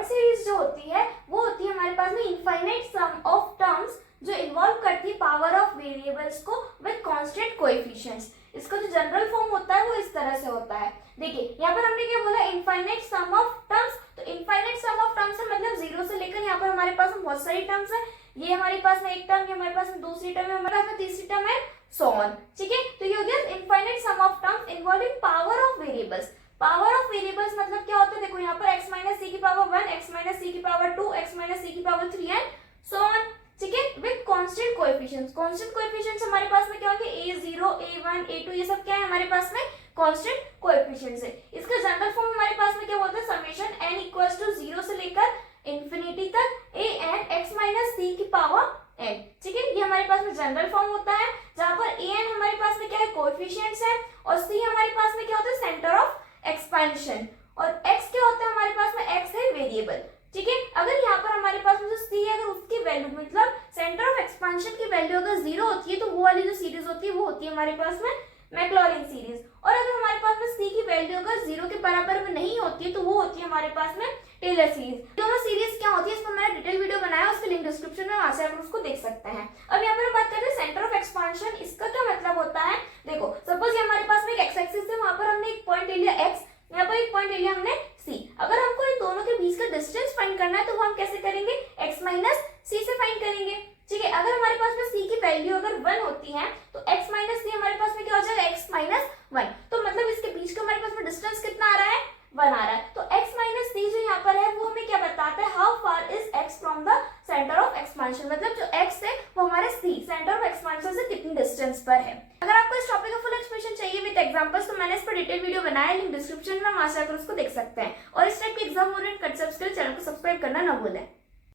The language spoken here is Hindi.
प्रॉपर सीरीज जो होती है वो होती है हमारे पास में इनफाइनाइट सम ऑफ टर्म्स जो इन्वॉल्व करती है पावर ऑफ वेरिएबल्स को विद कांस्टेंट कोएफिशिएंट्स। इसका जो जनरल फॉर्म होता है वो इस तरह से होता है। देखिए यहाँ पर हमने क्या बोला, इनफाइनाइट सम ऑफ टर्म्स। तो इनफाइनाइट सम ऑफ टर्म्स है मतलब जीरो से लेकर यहाँ पर हमारे पास में बहुत सारी टर्म्स है। ये हमारे पास में एक टर्म, ये हमारे पास में दूसरी टर्म है, हमारे पास में तीसरी टर्म है, सो ऑन। ठीक है, तो ये हो गया infinite sum of terms involving power of variables. Power of variables मतलब क्या होता है, देखो यहाँ पर x माइनस सी की पावर 1, x माइनस सी की पावर 2, x माइनस सी की पावर 3 एंड सो ऑन। ठीक है, with constant coefficients. Constant coefficients हमारे पास में क्या होंगे, a0, a1, a2, ये सब क्या है हमारे पास में कांस्टेंट कोएफिशिएंट्स है। इसका जनरल फॉर्म हमारे पास में क्या बोलते हैं, समेशन n इक्वल्स टू 0 से लेकर इंफिनिटी तक a n x माइनस सी की पावर n। ठीक है, ये हमारे पास में जनरल फॉर्म होता है, जहां पर a n हमारे पास में क्या है, कोएफिशिएंट्स है, और c हमारे पास में क्या होता है, सेंटर ऑफ एक्सपेंशन, और x क्या होता है हमारे पास में, x है वेरिएबल। ठीक है, अगर यहाँ पर हमारे पास में जो c है, अगर उसकी वैल्यू मतलब सेंटर ऑफ एक्सपेंशन की वैल्यू अगर 0 होती है तो वो वाली जो सीरीज होती है वो होती है हमारे पास में मैक्लॉरिन सीरीज। और अगर हमारे पास में c की वैल्यू अगर 0 के बराबर में नहीं होती है तो वो होती है हमारे पास में टेलर सीरीज। दोनों सीरीज क्या होती है, इस पर मैंने डिटेल वीडियो बनाया है, उसका लिंक डिस्क्रिप्शन में, वहां से आप उसको देख सकते हैं। अब यहाँ पर हम बात करते हैं सेंटर ऑफ एक्सपेंशन। इसका क्या मतलब होता है, देखो सपोज ये हमारे पास में एक एक्स एक्सिस है, वहां पर हमने एक पॉइंट ले लिया x, यहाँ पर एक पॉइंट ले लिया हमने c। अगर हमको इन दोनों के बीच का डिस्टेंस फाइंड करना है तो वो हम कैसे करेंगे, x माइनस सी से फाइंड करेंगे। ठीक है, अगर हमारे पास में c की वैल्यू अगर 1 होती है तो x माइनस सी हमारे पास में क्या हो जाएगा, x माइनस 1। तो मतलब इसके बीच का हमारे पास में डिस्टेंस कितना आ रहा है, 1 आ रहा है। तो x माइनस सी जो यहाँ पर है वो हमें क्या बताता है, how far is x from the centre of expansion, मतलब जो x है वो हमारे c सेंटर ऑफ एक्सपेंशन से कितनी डिस्टेंस पर है। अगर आपको इस टॉपिक का फुल एक्सप्लेनेशन चाहिए विद एग्जांपल्स तो मैंने इस पर डिटेल वीडियो बनाया है, लिंक डिस्क्रिप्शन में, वहां से आकर उसको देख सकते हैं। और इस टाइप के एग्जाम ओरिएंटेड कंसेप्ट्स के लिए चैनल को सब्सक्राइब करना ना भूलें।